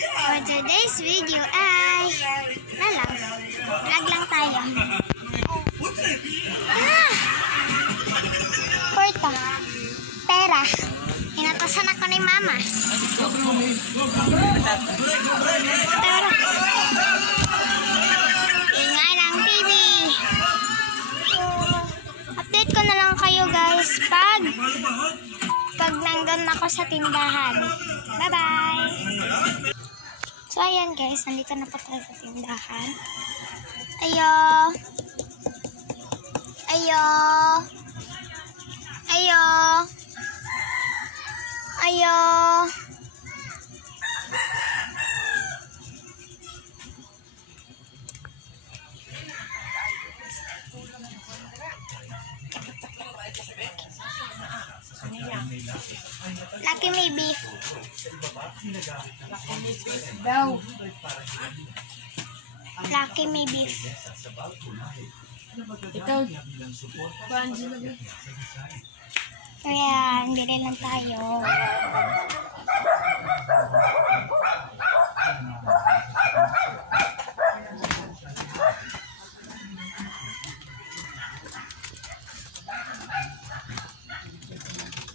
For today's video ay vlog lang tayo. Porta. Pera. Inatasan ako ni mama. Pera. Ingay ng TV. Update ko na lang kayo guys pag nandun ako sa tindahan. Bye-bye! So, ayan guys. Nandito na po tayo sa tindahan. Ayo! Ayo! Ayo! Ayo! Lucky may beef. Lucky may beef. Ikaw. Ayan, bili lang tayo.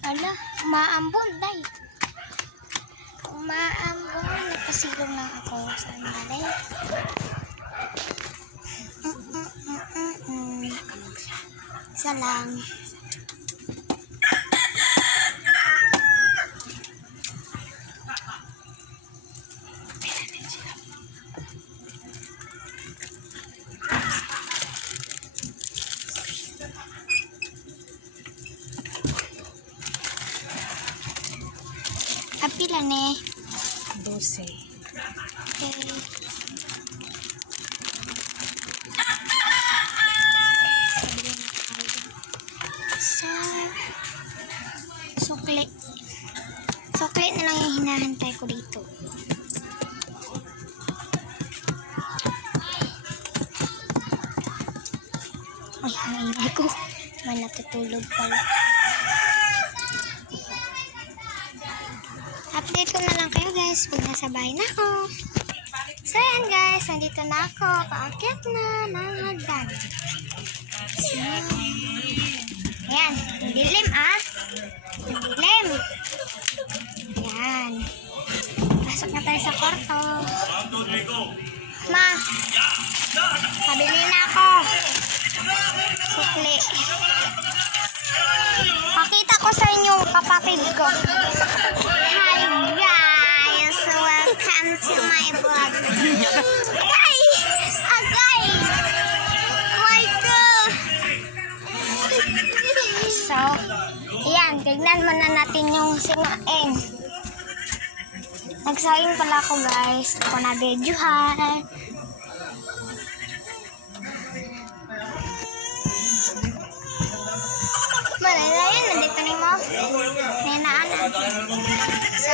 Ala, umaambon, day. Umaambon. Nagpasilong lang ako. Sandali. Isa lang. Pila ne? 12. Okay. So, sukli. Sukli na lang yung hinahantay ko dito. Ay, ang ingay ko. May natutulog pala. Update ko na lang kayo guys pag nasa bahay na ako. So yan guys, nandito na ako. Paakyat na ng hagdan. So, ayan, dilim dilim. Ayan. Pasok na tayo sa kwarto. Ma, pabili na ako. Sukli. Pakita ko sa inyo kapatid ko. Hi guys! Welcome to my vlog. Agay! Agay! My God! So, ayan. Tignan muna natin yung sinaing. Nagsaing pala ako guys. Ako na videohan. Malalayan, nandito ni mo. Nenaan. So,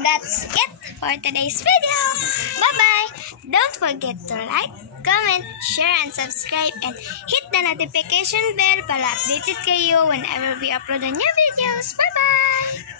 that's it for today's video. Bye-bye. Don't forget to like, comment, share, and subscribe. And hit the notification bell para updated kayo whenever we upload a new videos. Bye-bye.